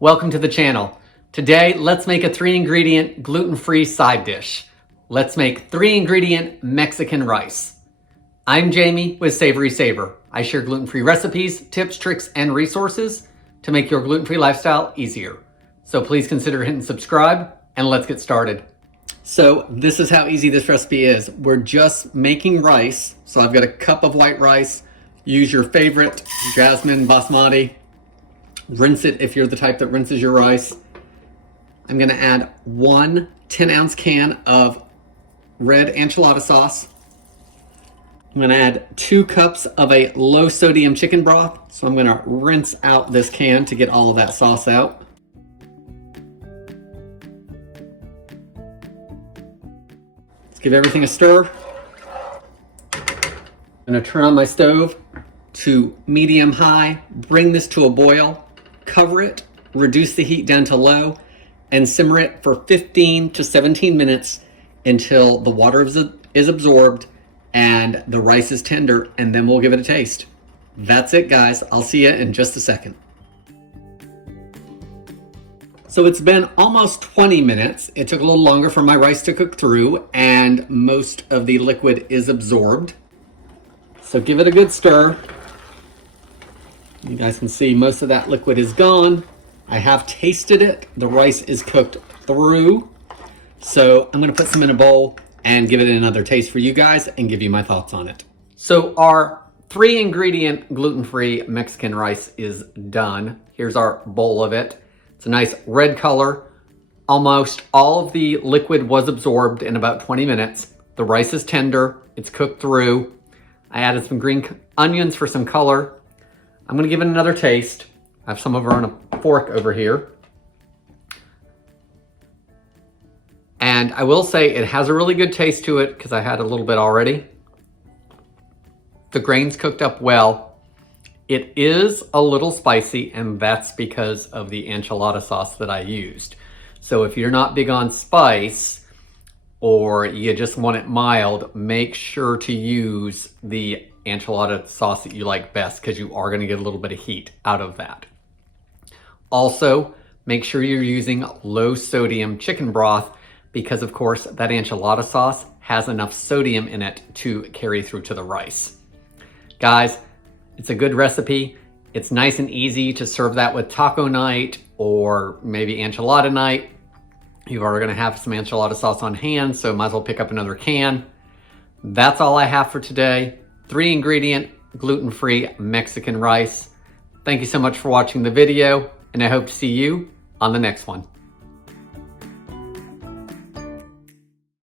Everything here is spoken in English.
Welcome to the channel. Today, let's make a 3-ingredient gluten-free side dish. Let's make 3-ingredient Mexican rice. I'm Jamie with SavorySaver. I share gluten-free recipes, tips, tricks, and resources to make your gluten-free lifestyle easier. So please consider hitting subscribe and let's get started. So this is how easy this recipe is. We're just making rice. So I've got a cup of white rice. Use your favorite jasmine basmati. Rinse it if you're the type that rinses your rice. I'm gonna add one 10-ounce can of red enchilada sauce. I'm gonna add 2 cups of a low sodium chicken broth. So I'm gonna rinse out this can to get all of that sauce out. Let's give everything a stir. I'm gonna turn on my stove to medium high, bring this to a boil, cover it, reduce the heat down to low, and simmer it for 15 to 17 minutes until the water is absorbed and the rice is tender, and then we'll give it a taste. That's it, guys. I'll see you in just a second. So it's been almost 20 minutes. It took a little longer for my rice to cook through, and most of the liquid is absorbed. So give it a good stir. You guys can see most of that liquid is gone. I have tasted it. The rice is cooked through. So I'm gonna put some in a bowl and give it another taste for you guys and give you my thoughts on it. So our 3-ingredient gluten-free Mexican rice is done. Here's our bowl of it. It's a nice red color. Almost all of the liquid was absorbed in about 20 minutes. The rice is tender. It's cooked through. I added some green onions for some color. I'm gonna give it another taste. I have some over on a fork over here. And I will say it has a really good taste to it because I had a little bit already. The grain's cooked up well. It is a little spicy, and that's because of the enchilada sauce that I used. So if you're not big on spice or you just want it mild, make sure to use the enchilada sauce that you like best, because you are going to get a little bit of heat out of that. Also, make sure you're using low sodium chicken broth, because of course that enchilada sauce has enough sodium in it to carry through to the rice. Guys, it's a good recipe. It's nice and easy to serve that with taco night or maybe enchilada night. You are going to have some enchilada sauce on hand, so might as well pick up another can. That's all I have for today. 3-ingredient gluten-free Mexican rice. Thank you so much for watching the video, and I hope to see you on the next one.